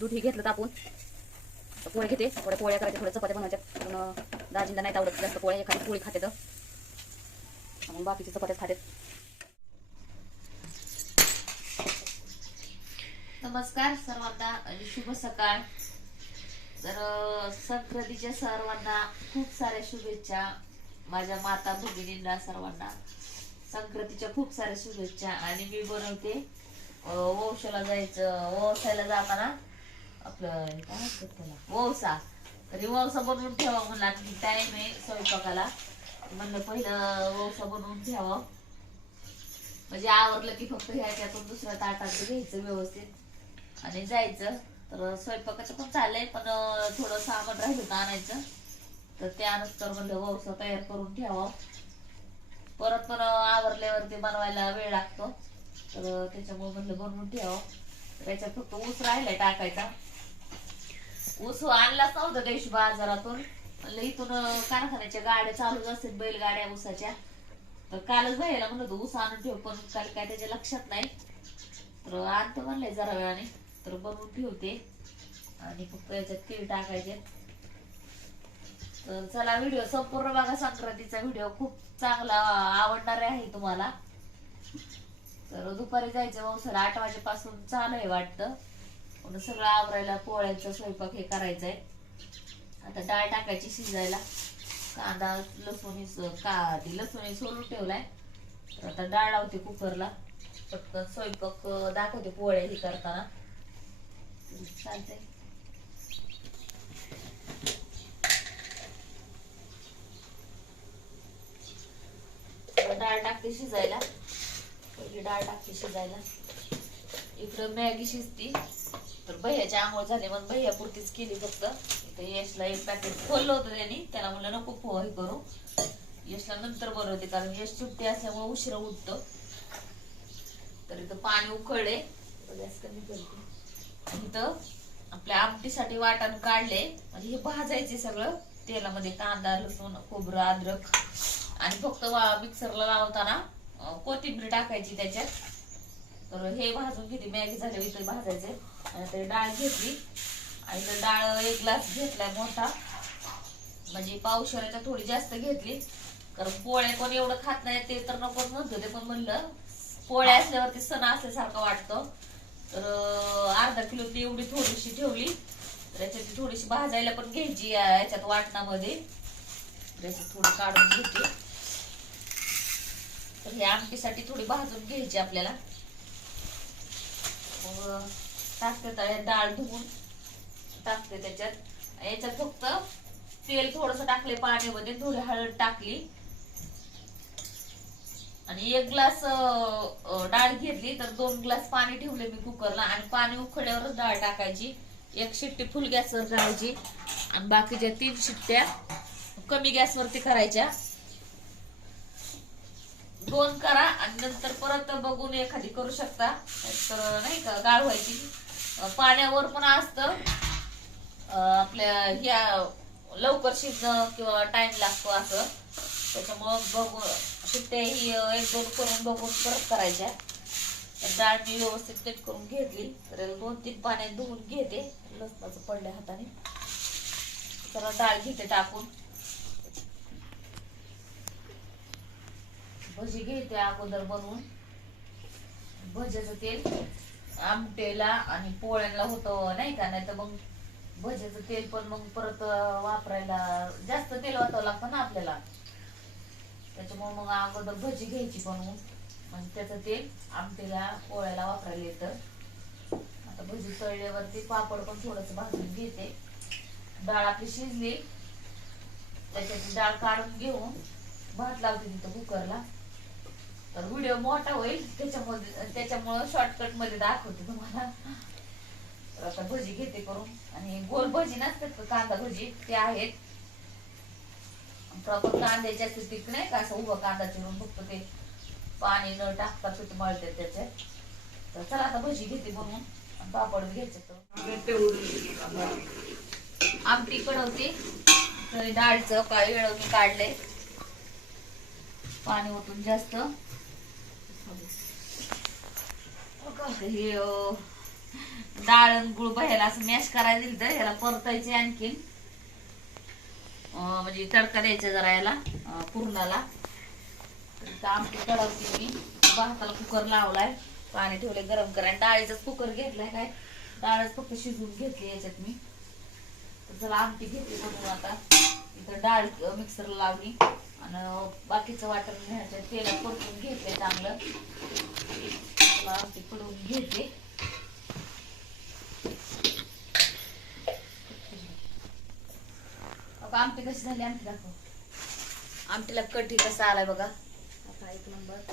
दूध हे घेतलं तापून. पोळ्या घेते. थोड्या पोळ्या करायच्या थोड्या चपात्या बनवायच्या. दाजिंदा दाजींना नाही आवडत. जास्त पोळ्या एखादी पोळी खाते तर. मग बाकीच्या चपात्याच खाते नमस्कार सर्वांना. आणि शुभ सकाळ. तर संक्रांतीच्या सर्वांना खूप साऱ्या शुभेच्छा. माझ्या माता भगिनींना सर्वांना. संक्रांतीच्या खूप साऱ्या शुभेच्छा. आणि मी बनवते वंशाला जायचं वौसायला जाताना आपलं काय म्हणतात त्याला? वौसा तरी वौसा बनवून ठेवा म्हणलं. टाईम आहे स्वयंपाकाला. म्हणलं पहिलं वौसा बनवून ठेवा. म्हणजे आवरलं की फक्त ह्याच्यातून दुसऱ्या ताटात घ्यायचं व्यवस्थित. आणि जायचं. तर स्वयंपाकाचं पण चाललंय पण थोडं सामान राहिलं होतं आणायचं. तर त्यानंतर म्हणलं वौसा तयार करून ठेवा. परत पण आवरल्यावरती बनवायला वेळ लागतो. तर त्याच्यामुळे म्हणलं बनवून ठेवा. त्याच्यात फक्त ऊस राहिलाय टाकायचा. ऊस आणलाच नव्हता देश बाजारातून. म्हणलं इथून कारखान्याच्या गाड्या चालूच असतील बैलगाड्या ऊसाच्या. तर कालच भाईला म्हणलं ऊस आणून ठेव पण काल काय त्याच्या लक्षात नाही. तर आणतो म्हणलंय जरा वेळाने. तर बनवून ठेवते. आणि फक्त याच्यात तीळ टाकायचे. तर चला व्हिडिओ संपूर्ण बघा. संक्रांतीचा व्हिडिओ खूप चांगला आवडणार आहे तुम्हाला. तर दुपारी जायचं वंशाला आठ वाजेपासून चालू आहे वाटतं. सगळं आवरायला पोळ्याचा स्वयंपाक हे करायचंय. आता डाळ टाकायची शिजायला. कांदा लसूण का लसूण सोलून ठेवलाय. तर आता डाळ लावते कुकरला. पटकन स्वयंपाक दाखवते पोळ्या हे करताना. चालतंय. डाळ टाकते शिजायला. पहिली डाळ टाकली शिजायला. इकडं मॅगी शिजती. तर भैयाची आंघोळ झाली मग भैया पुरतीच केली फक्त. इथं यशला एक पॅकेट खोललं होतं त्यांनी. त्याला म्हणलं नको पोहा हे करू. यशला नंतर बनवते कारण यश सुट्टी असल्यामुळे उशिरा उठतं. तर इथं पाणी उकळले. गॅस कमी करते. इथं आपल्या आमटीसाठी वाटण काढले. म्हणजे हे भाजायचे सगळं. तेलामध्ये कांदा लसूण खोबरं अद्रक. आणि फक्त वा- मिक्सरला लावताना कोथिंबीर टाकायची त्याच्यात. तर हे भाजून घेते. मॅगी झाले इथे भाजायचे आणि ते डाळ घेतली. आणि तर डाळ एक ग्लास घेतलाय मोठा. म्हणजे पावशेराच्या थोडी जास्त घेतली. कारण पोळ्या कोण एवढं खात नाही ते तर नकोच म्हणतो ते पण म्हणलं. पोळ्या असल्यावरती सण असल्यासारखं वाटतं. तर अर्धा किलो ती एवढी थोडीशी ठेवली. तर याच्यात ती थोडीशी भाजायला पण घ्यायची या- याच्यात वाटणामध्ये. त्याच्यात थोडी काढून घेते. तर हे आमटीसाठी थोडी भाजून घ्यायची आपल्याला. टाकते तळ्यात डाळ धुवून. टाकते त्याच्यात. याच्यात फक्त तेल थोडस टाकले पाण्यामध्ये थोडी हळद टाकली. आणि एक ग्लास डाळ घेतली तर दोन ग्लास पाणी ठेवले मी कुकरला. आणि पाणी उकळल्यावरच डाळ टाकायची. एक शिट्टी फुल गॅसवर करायची आणि बाकीच्या तीन शिट्ट्या कमी गॅसवरती करायच्या. दोन करा आणि नंतर परत बघून एखादी करू शकता. तर नाही का गाळ व्हायची. पाण्यावर पण असतं. आपल्या ह्या लवकर शिजणं किंवा टाइम लागतो असं. त्याच्यामुळं बघून शिट्ट्या ही एक दोन करून बघून परत करायच्या. डाळ मी व्यवस्थित नीट करून घेतली. तर दोन तीन पाण्यात धुवून घेते. लसणाचं पडल्या हाताने. तर डाळ घेते टाकून. भजी घेते अगोदर बनवून. भज्याचं तेल आमटेला आणि पोळ्यांना होतं नाही का? नाही तर मग भज्याचं तेल पण मग परत वापरायला जास्त तेल वाचावं लागतं ना आपल्याला. त्याच्यामुळे मग अगोदर भजी घ्यायची बनवून. म्हणजे त्याचं तेल आमटेला पोळ्याला वापरायला येतं. आता भजी तळल्यावरती पापड पण थोडस भाजून घेते. डाळ आपली शिजली. त्याच्यात डाळ काढून घेऊन भात लावते तिथं कुकरला. तर व्हिडिओ मोठा होईल त्याच्यामध्ये त्याच्यामुळं शॉर्टकटमध्ये दाखवते तुम्हाला. तर आता भजी घेते करून. आणि गोल भजी नसतात कांदा भजी? ते आहेत. प्रॉपर कांद्याच्या असते ते नाही का असं उभं कांदा चिरून फक्त ते पाणी न टाकता पीठ मळते त्याच्यात. तर चला आता भजी घेते बनवून. पापड घ्यायचे तर. आमटी कडवते तर डाळचं काय वेळ मी काढले पाणी ओतून जास्त. हे डाळ गुळ ह्याला असं मॅश करायला दिलं तर ह्याला परतायचे आणखीन. म्हणजे तडका द्यायचा जरा याला पुरणाला. तर आमटी कढवते मी. भाताला कुकर लावलाय. पाणी ठेवले गरम करायला. डाळीचाच कुकर घेतलाय काय? डाळच फक्त शिजवून घेतली याच्यात मी. तर चला आमटी घेतली बनवून आता. इथं डाळ मिक्सरला लावली. आणि बाकीचं वाटण घ्यायचं तेलात परतून घेतलंय चांगलं. पडवून घेते. आमटी कशी झाली? आमटी दाखव. आमटीला कठी कसा आलाय बघा. आता एक नंबर.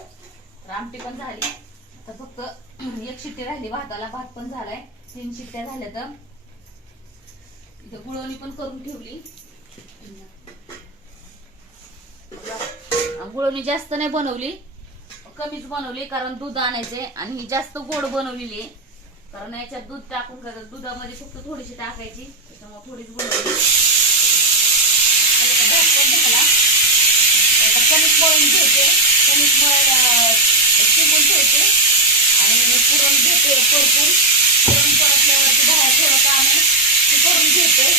तर आमटी पण झाली. आता फक्त एक शिट्टी राहिली भाताला भात पण झालाय. तीन शिट्ट्या झाल्या तर. इथं गुळवणी पण करून ठेवली. गुळवणी जास्त नाही बनवली. कमीच बनवली कारण दूध आणायचे आणि ही जास्त गोड बनवलेली आहे. कारण याच्यात दूध टाकून करत दुधामध्ये फक्त थोडीशी टाकायची त्याच्यामुळे थोडीच बनवली झाला. कणिक मळून घेते. कणिक मळायला शिंबून ठेवते. आणि पुरण घेते परतून. पुरण परतल्यावरती बाहेर थोडं काम आहे. ती करून घेते.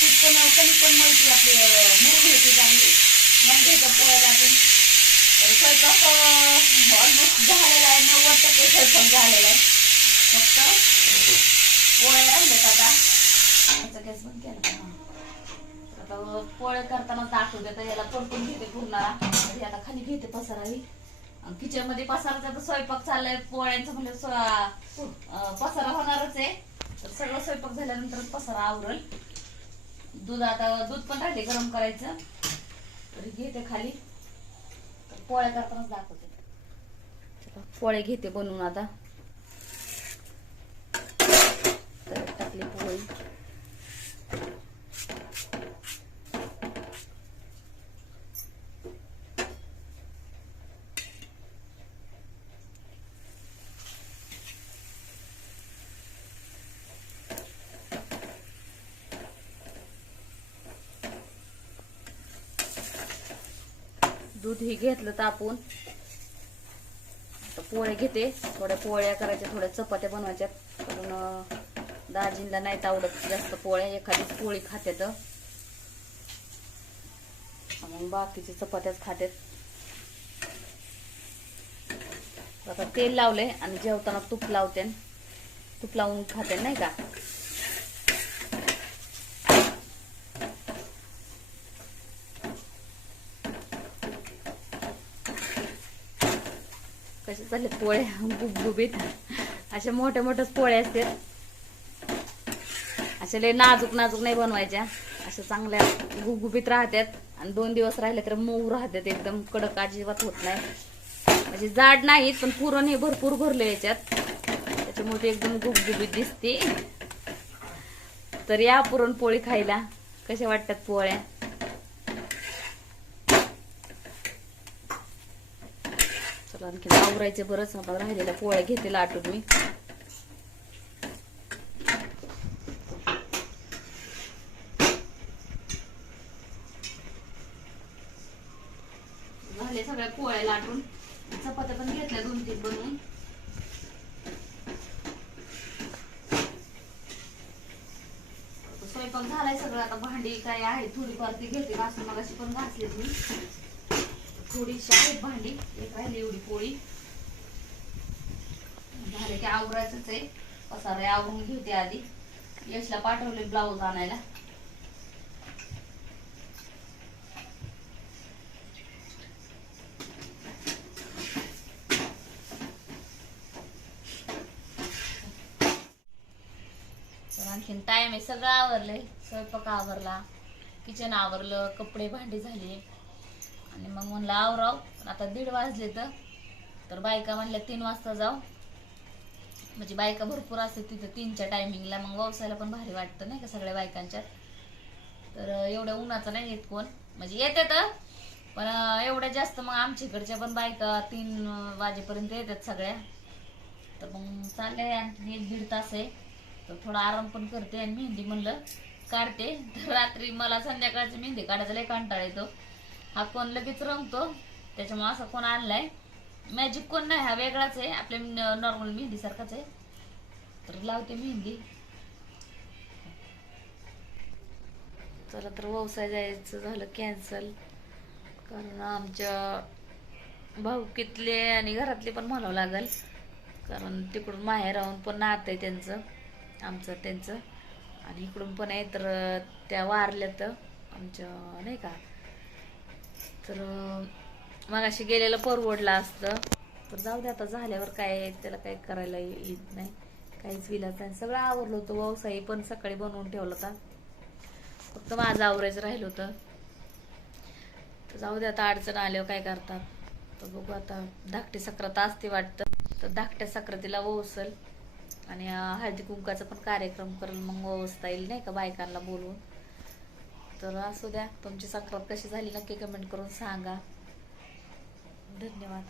तूप पण कणिक पण मळते आपली मूळ घेते चांगली. मग घ्यायचं पोळ्याला आपण. तर स्वयंपाक ऑलमोस्ट झालेला आहे. नव्वद टक्के स्वयंपाक झालेला आहे फक्त पोळ्या राहिल्यात आता याचा गॅस बंद केला आता पोळे करताना दाखवते तर याला परतून घेते पूर्णाला तर आता खाली घेते पसारावी किचनमध्ये पसाराचा तर स्वयंपाक चाललाय पोळ्यांचा म्हणजे स्व- पसारा होणारच आहे. तर सगळं स्वयंपाक झाल्यानंतर पसारा आवरल दूध आता दूध पण राहिले गरम करायचं. तरी घेते खाली. पोळ्या करतानाच दाखवते. पोळे घेते बनवून आता. तर टाकली पोळी. दूध हे घेतलं तापून पोळ्या पोळे घेते. थोड्या पोळ्या करायच्या थोड्या चपात्या बनवायच्या. कारण दाजींना नाही नाहीत आवडत जास्त पोळ्या. एखादीच पोळी खात्यात मग बाकीचे चपात्याच खात्यात आता तेल लावले आणि जेवताना तूप लावते. तूप लावून खाते नाही का? कशा चालले पोळ्या गुबगुबीत. अशा मोठ्या मोठ्याच पोळ्या असतात. अशा लय नाजूक नाजूक नाही बनवायच्या. अशा चांगल्या गुबगुबीत राहतात. आणि दोन दिवस राहिले तर मऊ राहतात एकदम. कडक अजिबात होत नाही. म्हणजे जाड नाहीत पण पुरण हे भरपूर भरलं याच्यात. त्याच्यामुळे ते एकदम गुबगुबीत दिसते. तर या पुरणपोळी खायला कशा वाटतात पोळ्या? चला आणखी आवरायचे बरंच आता राहिलेल्या पोळ्या घेते लाटून मी. झाले सगळ्या पोळ्या लाटून चपात्या पण घेतल्या दोन तीन बनवून. स्वयंपाक झालाय सगळं. आता भांडी काय आहे थोडीफार ती घेते घासून मग पण घासले मी. थोडीशी आहेत भांडी. एक राहिली एवढी पोळी. झाले की आवरायचंच आहे. पसारे आवरून घेते आधी. यशला पाठवले ब्लाऊज आणायला. आणखीन टाइम आहे. सगळं आवरलंय. स्वयंपाक आवरला. किचन आवरलं. कपडे भांडी झाली. आणि मग म्हणलं आवराव पण आता दीड वाजले तर. बायका म्हणल्या तीन वाजता जाऊ. म्हणजे बायका भरपूर असते तिथं तीनच्या टायमिंगला मग व्यवसायाला पण भारी वाटतं नाही का सगळ्या बायकांच्या. तर एवढ्या उन्हाचं नाही येत कोण. म्हणजे येते तर पण एवढ्या जास्त मग आमच्या इकडच्या पण बायका तीन वाजेपर्यंत येतात सगळ्या. तर मग चालले आणखी एक दीड तास आहे. तर थोडा आराम पण करते आणि मेहंदी म्हणलं काढते. तर रात्री मला संध्याकाळची मेहंदी काढायचा लय कंटाळा येतो. हा कोण लगेच रंगतो? त्याच्यामुळे असा कोण आणलाय? मॅजिक कोण नाही हा वेगळाच आहे. आपल्या नॉर्मल मेहंदी सारखाच आहे. तर लावते मेहंदी. चला तर व्यवसाय जायचं झालं कॅन्सल कारण आमच्या भाऊकीतले आणि घरातले पण म्हणावं लागल. कारण तिकडून माहेर राहून पण नात आहे त्यांचं आमचं त्यांचं. आणि इकडून पण आहे तर त्या वारल्या तर आमच्या नाही का? तर मग अशी गेलेलं परवडलं असतं. तर जाऊ दे आता झाल्यावर काय त्याला काय करायला येत नाही. काहीच विलाच नाही. सगळं आवरलं होतं व्यवसाय पण सकाळी बनवून ठेवला होता. फक्त माझं आवरायचं राहिलं होतं. तर जाऊ दे आता अडचण आल्यावर काय करतात? तर बघू आता धाकटी सक्रात असते वाटतं. तर धाकट्या सक्रातीला ओसल आणि हळदी कुंकाचा पण कार्यक्रम करेल मग ओवसता येईल नाही का बायकांना बोलवून. तर असू द्या तुमची संक्रांत कशी झाली नक्की कमेंट करून सांगा. धन्यवाद.